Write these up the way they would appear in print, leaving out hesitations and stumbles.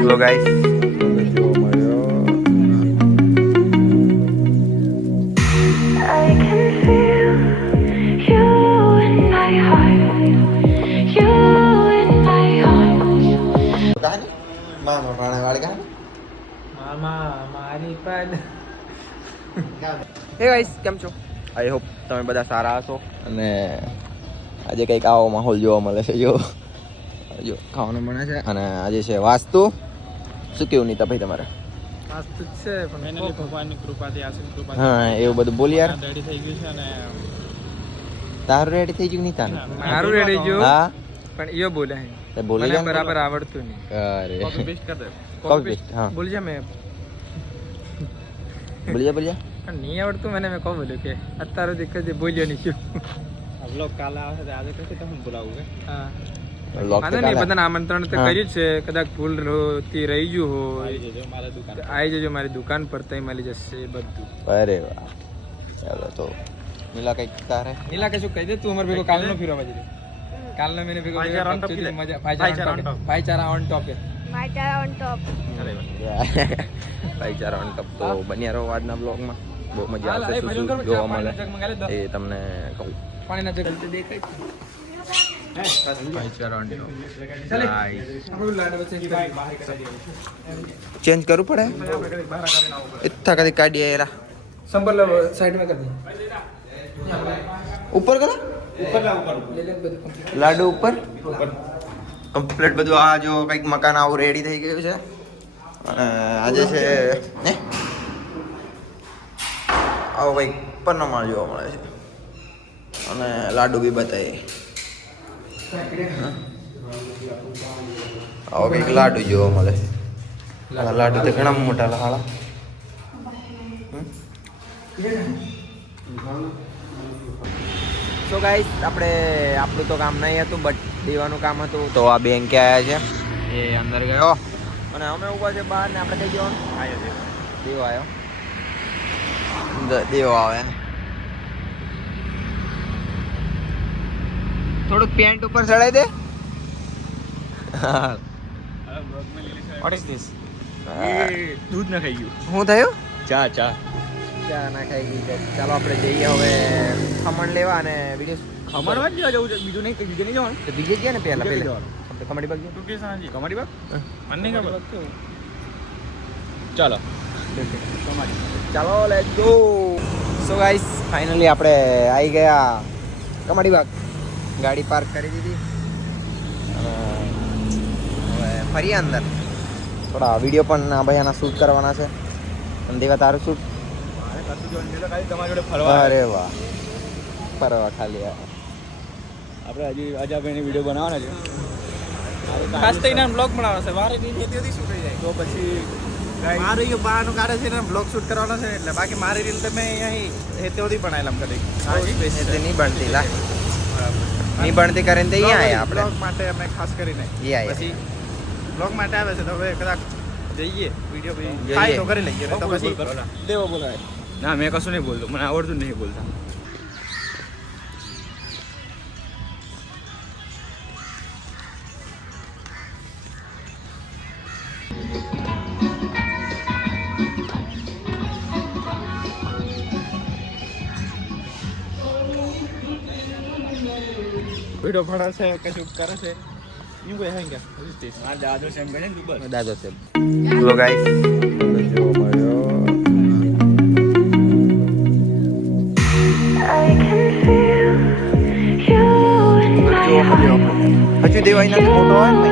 Hello guys, હે guys, કેમ છો? આઈ હોપ તમે બધા સારા હશો. અને આજે કંઈક આવો માહોલ જોવા મળે છે. જો ખાવાનું બને છે. અને આજે છે વાસ્તુ. શું કેવું નીતા ભાઈ તમારે? વાસ્તુ છે પણ ભગવાનની કૃપાથી આશીર્વાદ કૃપાથી હા, એવું બધું બોલ યાર. રેડી થઈ ગયું છે. અને તારું રેડી થઈ ગયું નીતા? મારું રેડી ગયું. હા, પણ ઈયો બોલે તે બોલી મને જા. બરાબર આવડતું નહીં. અરે કોપી પેસ્ટ કર દે. Copy paste. હા, બોલી જા. મેં બોલી જા. પણ નહીં આવડતું મને. મેં કહું બોલ્યું કે અત્યારે દીકત બોલ્યો નહીં શું. બ્લોગ કાલે આવે છે. આજે કઈ તમને બોલાવું કે? હા, વાંધો નહીં. બધાને આમંત્રણ તો કર્યું છે. કદાચ ભૂલ થી રહી ગયું હોય આવી જજો મારી દુકાન પર. તઈ મળી જશે બધું. અરે વાહ, ચાલો તો નીલા કઈક તારે. નીલા કશું કહી દે તું. અમારે ભેગો કાલનો ફીરવા જજે. કાલનો મેને ભેગો ભાઈચારા ઓન ટોપ. ભાઈચારા on top. તો બન્યા રહો આજના બ્લોગમાં. બહુ મજા આવશે. શું શું જોવા મળે એ તમને કહું. પાણીના જગ દેખાય ચેન્જ કરવું પડે. इतना कभी काट दिया यार. संबल साइड में कर दे. ऊपर करो. લાડુ ઉપર કમ્પ્લીટ બધું. આ જો કંઈક મકાન આવું રેડી થઈ ગયું છે. અને આજે છે ને આવો કંઈક ઉપરનો માળ જોવા મળે છે. અને લાડુ બી બતાવીએ. આવો કંઈક લાડુ જોવા મળે છે. લાડુ તો ઘણા મોટા લાડા. સો ગાઈસ, આપણે આપણું તો કામ નહીં હતું, બટ દેવાનું કામ હતું. તો આ બેંક આવ્યા છે, એ અંદર ગયો અને અમે ઉભા છે બહાર. ને આપણે કઈ જવાનું? દેવો આવ્યો. દેવો આવે. થોડુંક પેન્ટ ઉપર ચડાઈ દે. What is this? દૂધ ના ખાઈ ગયું. શું થયું? ચા ચા ના ખાઈ ગઈ છે. ચાલો આપણે જઈએ હવે ખમણ લેવા. અને વિડીયો ખમણવા જ જવું છે. બીજું નહીં જવાનું. તો બીજે ગયા ને પહેલા આપણે કમાડી બાગ તું કે સાંજી કમાડી બાગ મને નહીં ખબર. ચાલો ચાલો let's go. So guys, finally આપણે આવી ગયા કમાડી બાગ. ગાડી પાર્ક કરી દીધી. હવે ફરી અંદર થોડા વિડીયો પણ આ ભાઈ આના શૂટ કરવાના છે. અને દેવા તારું શૂટ. અરે વાહ, ફરવા ખાલી. આપણે હજી અજાભાઈને વિડીયો બનાવવાના છે. ખાસ થઈને બ્લોગ બનાવવાનો છે. વારે રીલ શું થઈ જાય તો પછી મારું બહારનું કાઢે છે ને બ્લોગ શૂટ કરવાનો છે. એટલે બાકી મારી રીલ તમે અહીં હેતેથી બનાવેલા કરી નહીં બનતી લા. નહીં બનતી કરીને તો અહીંયા આવ્યા આપણે. બ્લોગ માટે અમે ખાસ કરીને પછી બ્લોગ માટે આવે છે. તો હવે કદાચ જઈએ વિડીયો ખાઈ તો કરી લઈએ. તો પછી દેવો બોલાય. ના, મેં કશું નહીં બોલતો. મને આવડતું નહીં બોલતા. વિડીયો ભણા છે કશું કરે છે. યુ કોઈ હે ક્યાં આ દાદો સેમ ગણે ને બસ દાદો સેમ. હેલો ગાઈસ, જો મળ્યો. હજુ દેવાય નથી મોટો હોય ને.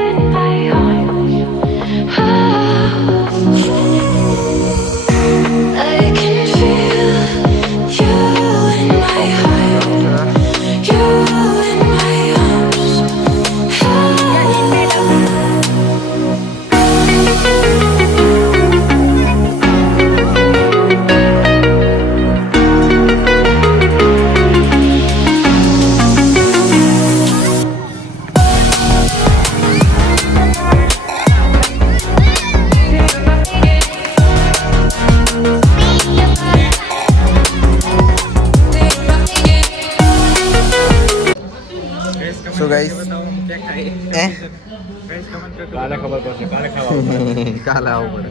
કાલે આવવું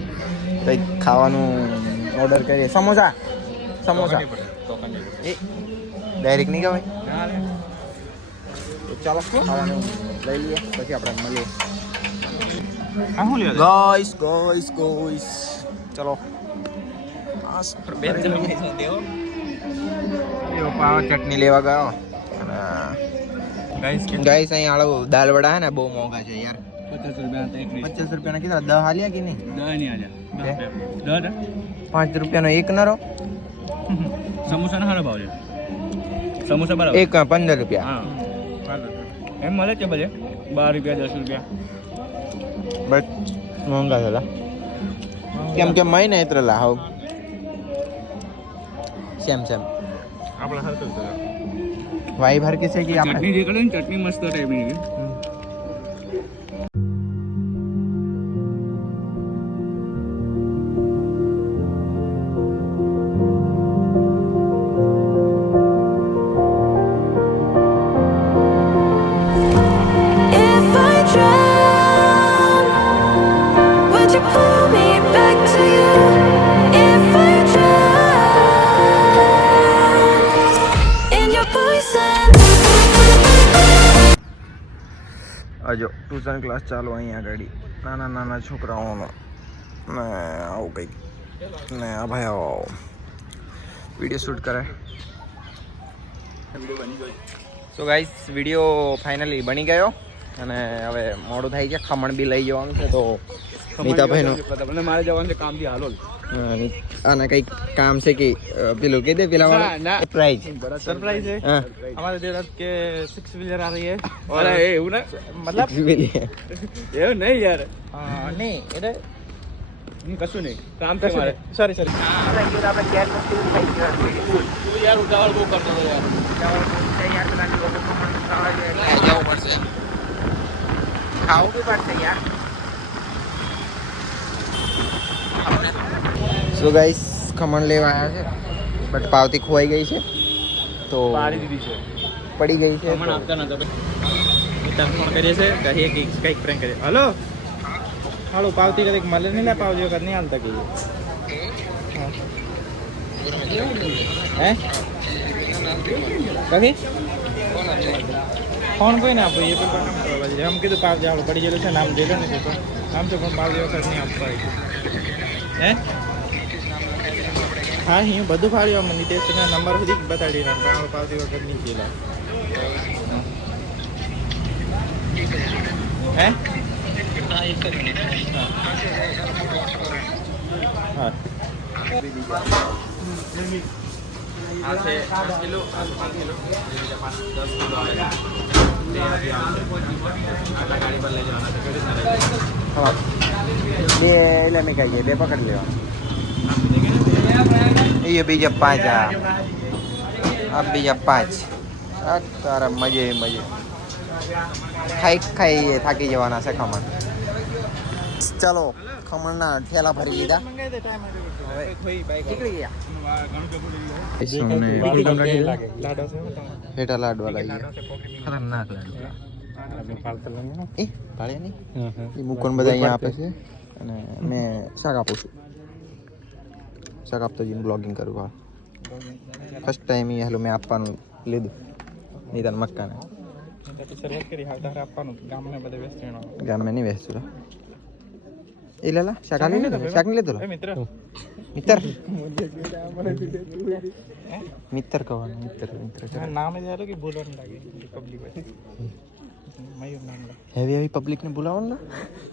પડે કંઈક ખાવાનું ઓર્ડર કરીએ. સમોસા સમોસા એ ડાયરેક્ટ નહીં કહેવાય. ચાલો ખાવાનું લઈ લઈએ પછી આપણે મળીએ. ગાઈસ ગાઈસ ગાઈસ ચલો ચટણી લેવા ગયો અને ગાઈસ અહીં આળો દાલ વડા હે ને બહુ મોંઘા છે યાર. 50 રૂપિયાના કીધા 10 હાલ્યા કે નહીં? 5 રૂપિયાનો એક નરો. સમોસા ના ભાવ છે. સમોસા બરાબર એક 15 રૂપિયા. એમ મળે છે બધે 12 રૂપિયા 10 રૂપિયા બટ મોંઘા થતા કેમ કે મહિને એટલા હાવ સેમ સેમ આપણા હરકત વાઈ ભર કે છે કે આપણે ચટણી જે કરે ને ચટણી મસ્ત ટાઈપની જો ટ્યુશન ક્લાસ ચાલુ અહીંયા આગળ નાના નાના છોકરાઓનો ને આવું કંઈક ને આ ભાઈ આવો વિડીયો શૂટ કરે. સો ગાઈસ વિડીયો ફાઇનલી બની ગયો અને હવે મોડું થઈ ગયા. ખમણ બી લઈ જવાનું છે તો નીતાભાઈનું મારે જવાનું છે કામથી હાલો. આને કંઈક કામ છે કે પેલું કહી દે પેલા વાળા सरप्राइज है हमारे देर रात के 6 व्हीलर आ रही है और એવું ને મતલબ એવું નહીં યાર નહીં એટલે કશું નહીં કામ છે મારે સોરી આપણે ગેર તું યાર ઉતાવળ બહુ કરતો હતો યાર યાર પેલા લોકો કમેન્ટ ખાવા જવું પડશે ખાવું બી પડશે યાર. સો ગાઈસ ખમણ લેવા આવ્યા છે બટ પાવતી ખોવાઈ ગઈ છે તો પાડી દીધી છે પડી ગઈ છે. ખમણ આપતા નતો ફોન કરીએ છે કહીએ કે કંઈક પ્રેન્ક કરીએ. હલો હાલો પાવતી કદીક મળે નહીં લે પાવતી વખત નહીં હાલતા કહીએ હે કદી ફોન કોઈ ના આપો એ પણ કામ કરવા દે. આમ કીધું પાવતી હાલો પડી ગયેલું છે નામ જોઈ લો ને તો આમ તો પણ પાવતી વખત નહીં આપવા હે હા હું બધું ફાડ્યું મને ટેસ્ટના નંબર સુધી બતાડી નાખો પાવતી વખત નહીં ગયેલા હે હા બે એટલે મેં કહીએ બે પકડી લેવા એ બીજા 5 આ બીજા 5 આ તારા મજે મજે ખાઈ ખાઈ થાકી જવાના છે ખમણ. ચાલો ખમણના ઠેલા ભરી દીધા નીકળી ગયા. હેઠા લાડવા લાગી ખતરનાક લાડવા એ ભાડે નહીં એ મૂકોને બધા અહીંયા આપે છે અને મેં શાક આપું છું. શાક આપતો જઈને બ્લોગિંગ કરું. હા ફર્સ્ટ ટાઈમ એ હેલો મેં આપવાનું લીધું નહીં તને મક્કાને ગામને નહીં વેચતું એ લેલા શાક આલી લીધું શાક નહીં લીધું મિત્ર મિત્ર કહેવાનું મિત્ર નામ જ કે બોલવાનું લાગે પબ્લિક મયુર નામ હેવી પબ્લિકને બોલાવવાનું ના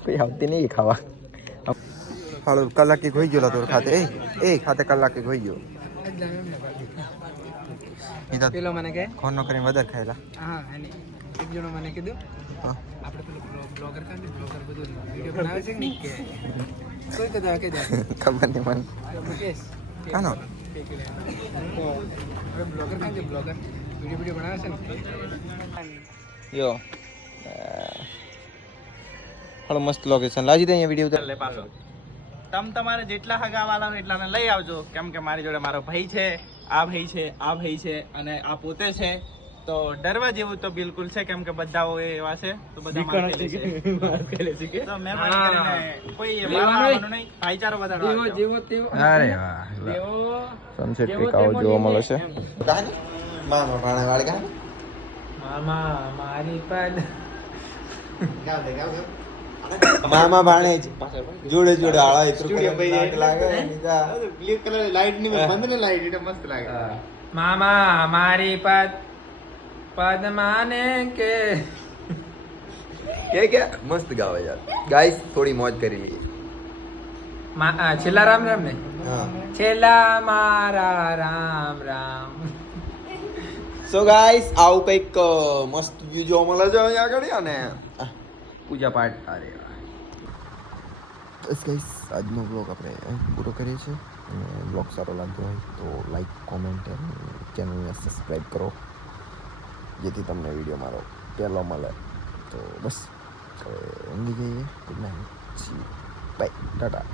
કોઈ આવતી નહીં ખાવા. હાલો કલાકે હોઈ ગયો તો ખાતે એ ખાતે કલાકે હોઈ ગયો પેલો મને કે ફોન નો કરીને વધારે ખાયેલા. હા અને એક જણો મને કીધું આપણે પેલો બ્લોગર કાંઈ બ્લોગર બધું વિડીયો બનાવે છે ને કે કોઈ કદા કે ખબર નહીં મને મુકેશ કાનો બ્લોગર કાંઈ બ્લોગર વિડીયો બનાવે છે ને યો હાલો મસ્ત લોકેશન લાજી દે અહીંયા વિડીયો ઉતાર લે પાછો. તમ તમારે જેટલા હગાવાલાનો એટલાને લઈ આવજો કેમ કે મારી જોડે મારો ભાઈ છે આ ભાઈ છે આ ભાઈ છે અને આ પોતે છે તો ડરવા જેવું તો બિલકુલ છે કેમ કે બધા એવા છે તો બધા માર ખેલે છે તો મહેરબાની કરીને કોઈ મારવાનું નહીં ભાઈચારો વધારવાનો જેવો તેવો અરે વાહ સનસેટ ટ્રીક આવો જોવા મળે છે કહાની મામા ભાણા વાળી કહાની મામા મારી પર મામા ભાણે જોડે જોડે આળા એક રૂપિયા લાગે બ્લુ કલર લાઈટ ની બંધ ને લાઈટ એટલે મસ્ત લાગે મામા મારી પદ પદ માને કે મસ્ત ગાવે યાર ગાઈસ થોડી મોજ કરી લઈએ છેલ્લા રામ રામ ને હા છેલ્લા મારા રામ રામ સો ગાઈસ આવું કંઈક મસ્ત વ્યૂ જોવા મળે છે અહીંયા આગળ અને પૂજા પાઠ અરે બસ ગાઈસ આજનો બ્લોગ આપણે પૂરો કરીએ છીએ અને બ્લોગ સારો લાગ્યો હોય તો લાઈક કોમેન્ટ અને ચેનલને સબસ્ક્રાઈબ કરો જેથી તમને વિડીયો મારો પહેલો મળે તો બસ હવે ઊંઘી જઈએ good night C by Tata